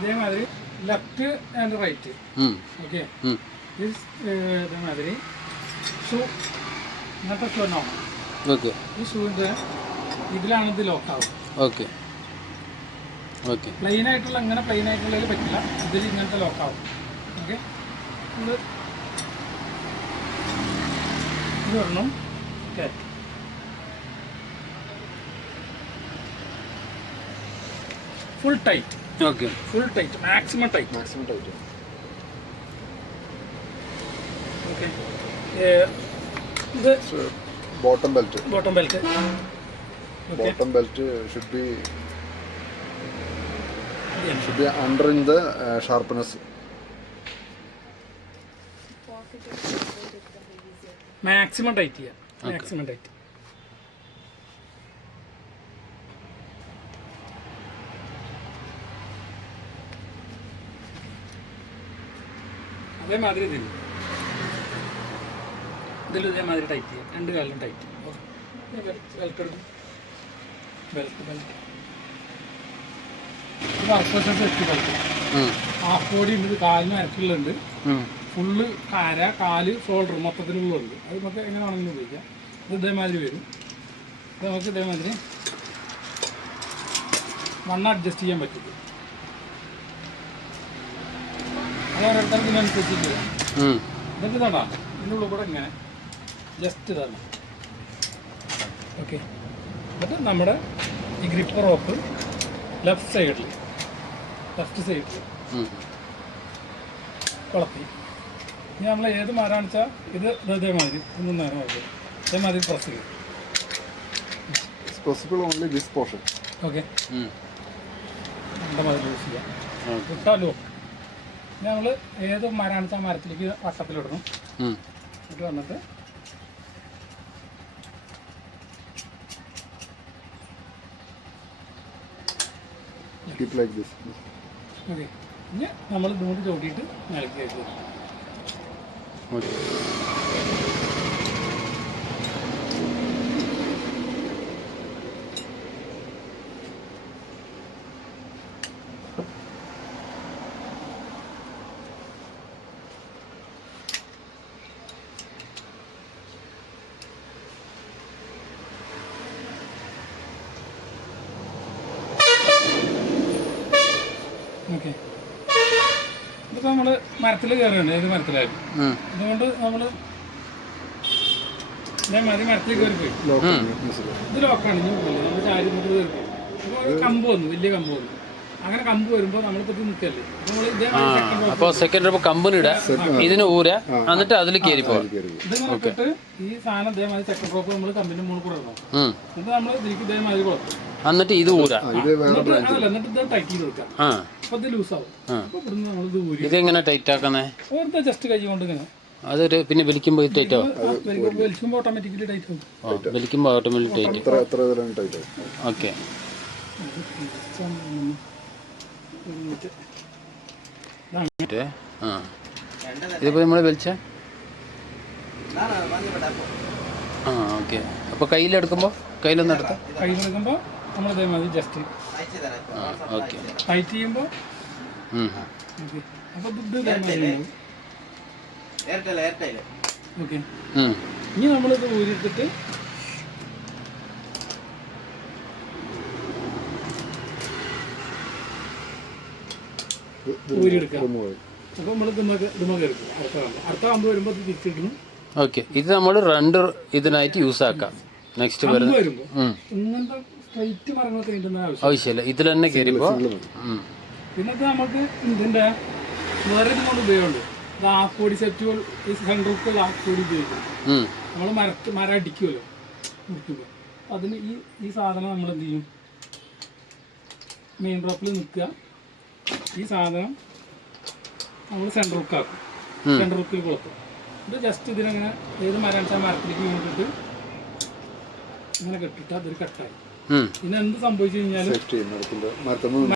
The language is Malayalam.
ഇതേമാതിരി ലെഫ്റ്റ് ആൻഡ് റൈറ്റ്. ഓക്കെ, ഇതേമാതിരി ഷൂ, ഇങ്ങനത്തെ ഷൂ നോക്കാം. ഓക്കെ, ഈ ഷൂവിൻ്റെ ഇതിലാണ് ഇത് ലോക്കാവും. Okay okay. പ്ലെയിൻ ആയിട്ടുള്ള ഇങ്ങനെ പ്ലെയിൻ ആയിട്ടുള്ളതിൽ പറ്റില്ല, ഇതിൽ ഇങ്ങനത്തെ ലോക്കാവും. ഓക്കെ, ഇത് ഒരെണ്ണം. Okay, full tight. Okay, full tight, maximum tight. Okay, ഇത് bottom belt bottom belt. should be under in the sharpness. Maximum tight ചെയ്യാം, മാക്സിമം ടൈറ്റ്. അതേമാതിരി ഇതിലും ഇതേമാതിരി ടൈറ്റ് ചെയ്യാം, രണ്ട് കാലിലും ടൈറ്റ് ചെയ്യാം. ബെൽറ്റ് എടുക്കും, belt workers set belt. Half body ഉണ്ട്, കാലിന് അരക്കുള്ളുണ്ട്, ഫുള്ള് കാല് ഷോൾഡർ മൊത്തത്തിലുള്ളുണ്ട്. അത് നമുക്ക് എങ്ങനെ വേണമെങ്കിലും ഉപയോഗിക്കാം. ഇത് ഇതേമാതിരി വരും. ഇത് നമുക്ക് ഇതേമാതിരി വണ്ണം അഡ്ജസ്റ്റ് ചെയ്യാൻ പറ്റും. അത് ഓരോരുത്തർക്ക് ഇതിനനുസരിച്ച് ചെയ്യാം. ഇതൊക്കെ ഇതാ ഇതിൻ്റെ ഉള്ളിൽ കൂടെ ഇങ്ങനെ ജസ്റ്റ് ഇതാണ്. ഓക്കെ, എന്നിട്ട് നമ്മുടെ ഈ ഗ്രിപ്പ് റോപ്പ് ലെഫ്റ്റ് സൈഡിൽ കുളത്തി. ഇനി നമ്മൾ ഏത് മരമാണെന്ന് വെച്ചാൽ ഇത് ഇതേമാതിരി ഒന്നും നേരം വരും, ഇതേമാതിരി പ്രസ് ചെയ്യും. ഓക്കെ, മാതിരി യൂസ് ചെയ്യാം. ഇട്ടാലോ നമ്മൾ ഏത് മരമാണെന്ന് വെച്ചാൽ മരത്തിലേക്ക് വട്ടത്തിലിടണം. എന്നിട്ട് വന്നിട്ട് keep like this. ഓക്കെ, ഇനി നമ്മൾ ഇതുകൊണ്ട് ചോട്ടിയിട്ട് നിലയ്ക്ക് വെക്കുക. ഓക്കെ, ഇതിപ്പോൾ നമ്മൾ മരത്തിൽ കയറുകയാണ്, ഏത് മരത്തിലായാലും. അതുകൊണ്ട് നമ്മൾ ഇതേമാതിരി മരത്തിൽ കയറി പോയി. ഇത് ലോക്കാണ്, ഇനി പോകില്ല. നമ്മൾ ചാരി കൊണ്ട് കയറി പോയി. അപ്പോൾ കമ്പ് വന്നു, വലിയ കമ്പ് വന്നു. അങ്ങനെ കമ്പ് വരുമ്പോൾ നമ്മളിപ്പോൾ ഇത് നിൽക്കല്ലേ. നമ്മൾ അപ്പോൾ സെക്കൻഡ് റോപ്പ് കമ്പനിയുടെ ഇതിന് ഊര എന്നിട്ട് അതിൽ കയറി പോകാം. ഇത് നോക്കിയിട്ട് ഈ സാധനം ഇതേമാതിരി സെക്കൻഡ് റോപ്പ് നമ്മൾ കമ്പിൻ്റെ മുകളിൽ കൂടെ ഇടണം. എന്നിട്ട് നമ്മൾ ഇതിലേക്ക് ഇതേമാതിരി കൊടുക്കും. എന്നിട്ട് ഇത് ഊര എന്നിട്ട് ഇത് ടൈറ്റ് ചെയ്ത് കൊടുക്കാം. അപ്പോൾ ഇത് ലൂസാവും. അപ്പോൾ ഇവിടുന്ന് നമ്മൾ ഇത് ഊരി ഇതെങ്ങനെ ടൈറ്റ് ആക്കുന്നേ? വെറുതെ ജസ്റ്റ് കൈ കൊണ്ട് ഇങ്ങനെ. അതൊരു പിന്നെ വലിക്കുമ്പോൾ ഇത് ടൈറ്റ് ആവും. വലിക്കുമ്പോൾ ഓട്ടോമാറ്റിക്കലി ടൈറ്റ് ആവും. വലിക്കുമ്പോൾ ഓട്ടോമാറ്റിക് ടൈറ്റ്. ഓക്കെ, ഇതിപ്പോൾ നമ്മൾ വലിച്ച ഓക്കെ. അപ്പോൾ കയ്യിലെടുക്കുമ്പോൾ കയ്യിലെടുക്കുമ്പോൾ നമ്മൾ ഇതേമാതിരി ജസ്റ്റ് ഓക്കെ ടൈറ്റ് ചെയ്യുമ്പോൾ അപ്പോൾ ഓക്കെ. ഇനി നമ്മളിത് ഊരിട്ടിട്ട് ഊരിയെടുക്കാം. അപ്പോൾ നമ്മൾ ഇതുമൊക്കെ എടുക്കും. അടുത്ത കമ്പ് വരുമ്പോൾ ഇത് തിരിച്ചിടുന്നു. ഓക്കെ, ഇത് നമ്മൾ രണ്ട് ഇതിനായിട്ട് യൂസ് ആക്കാം. നെക്സ്റ്റ് വരുമ്പോൾ ഇങ്ങനത്തെ സ്ട്രൈറ്റ് മരങ്ങളൊക്കെ ആവശ്യമില്ല, ഇതിൽ തന്നെ കയറിപ്പോൾ. പിന്നെ ഇത് നമുക്ക് ഇതിൻ്റെ വേറെ ഇതുകൊണ്ട് ഉപയോഗമുണ്ട്. ഇത് ആക്കോടി സെറ്റുകൾ ഈ സെൻട്രൽ ആക്കോടി ഉപയോഗിക്കും. നമ്മൾ മരം അടിക്കുമല്ലോ മുറിക്കുമ്പോൾ, അതിന് ഈ സാധനം നമ്മൾ എന്ത് ചെയ്യും, മെയിൻ റോപ്പിൽ നിൽക്കുക. ഈ സാധനം നമ്മൾ സെൻട്രൽ ഹുക്കാക്കും, സെൻട്രൽ ഹുക്കിൽ കൊളുത്തും. ഇത് ജസ്റ്റ് ഇതിനങ്ങനെ ഏത് മരം വെച്ചാൽ മരത്തിലേക്ക് വീണിട്ട് ഇങ്ങനെ കെട്ടിട്ട് അതൊരു കട്ടായി. പിന്നെ എന്ത് സംഭവിച്ചു കഴിഞ്ഞാൽ